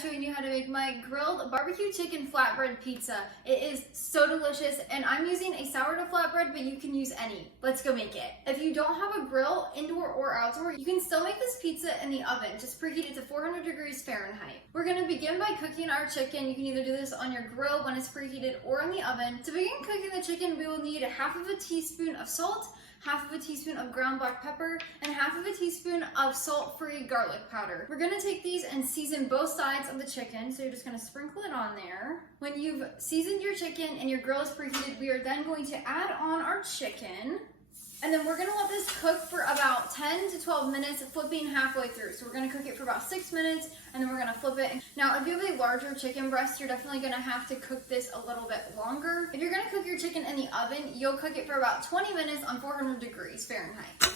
showing you how to make my grilled barbecue chicken flatbread pizza. It is so delicious, and I'm using a sourdough flatbread, but you can use any. Let's go make it. If you don't have a grill, indoor or outdoor, you can still make this pizza in the oven. Just preheat it to 400 degrees Fahrenheit. We're gonna begin by cooking our chicken. You can either do this on your grill when it's preheated or in the oven. To begin cooking the chicken, we will need half of a teaspoon of salt, half of a teaspoon of ground black pepper, and half of a teaspoon of salt-free garlic powder. We're gonna take these and season both sides of the chicken, so you're just gonna sprinkle it on there. When you've seasoned your chicken and your grill is preheated, we are then going to add on our chicken. And then we're gonna let this cook for about 10 to 12 minutes, flipping halfway through. So we're gonna cook it for about 6 minutes, and then we're gonna flip it. Now, if you have a larger chicken breast, you're definitely gonna have to cook this a little bit longer. If you're gonna cook your chicken in the oven, you'll cook it for about 20 minutes on 400 degrees Fahrenheit.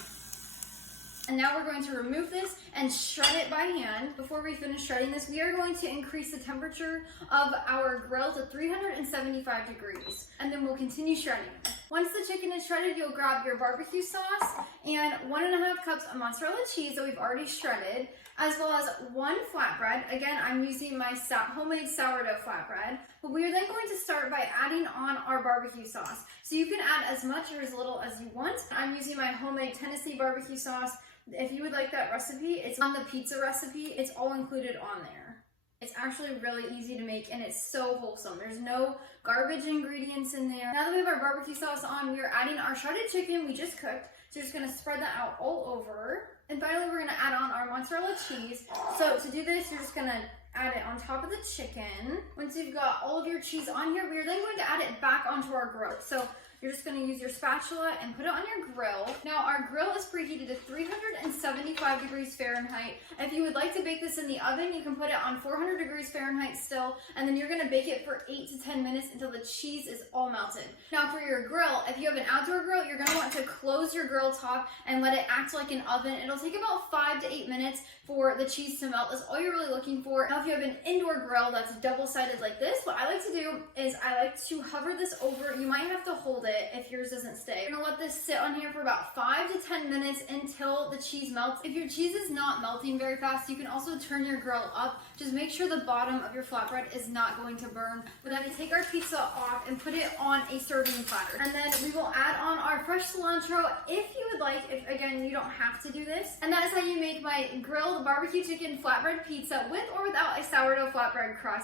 And now we're going to remove this and shred it by hand. Before we finish shredding this, we are going to increase the temperature of our grill to 375 degrees. And then we'll continue shredding it. Once the chicken is shredded, you'll grab your barbecue sauce and 1.5 cups of mozzarella cheese that we've already shredded, as well as 1 flatbread. Again, I'm using my homemade sourdough flatbread. But we are then going to start by adding on our barbecue sauce. So you can add as much or as little as you want. I'm using my homemade Tennessee barbecue sauce. If you would like that recipe, it's on the pizza recipe. It's all included on there. It's actually really easy to make, and it's so wholesome. There's no garbage ingredients in there. Now that we have our barbecue sauce on, we are adding our shredded chicken we just cooked. So you're just gonna spread that out all over. And finally, we're gonna add on our mozzarella cheese. So to do this, you're just gonna add it on top of the chicken. Once you've got all of your cheese on here, we are then going to add it back onto our grill. So you're just gonna use your spatula and put it on your grill. Now our grill is preheated to 375 degrees Fahrenheit. If you would like to bake this in the oven, you can put it on 400 degrees Fahrenheit still, and then you're gonna bake it for 8 to 10 minutes until the cheese is all melted. Now for your grill, if you have an outdoor grill, you're gonna want to close your grill top and let it act like an oven. It'll take about 5 to 8 minutes for the cheese to melt. That's all you're really looking for. Now if you have an indoor grill that's double-sided like this, what I like to do is I like to hover this over. You might have to hold it if yours doesn't stay. You're gonna let this sit on here for about 5 to 10 minutes until the cheese melts. If your cheese is not melting very fast, you can also turn your grill up. Just make sure the bottom of your flatbread is not going to burn. We're gonna take our pizza off and put it on a serving platter. And then we will add on our fresh cilantro if you would like. If again, you don't have to do this. And that is how you make my grilled barbecue chicken flatbread pizza with or without a sourdough flatbread crust.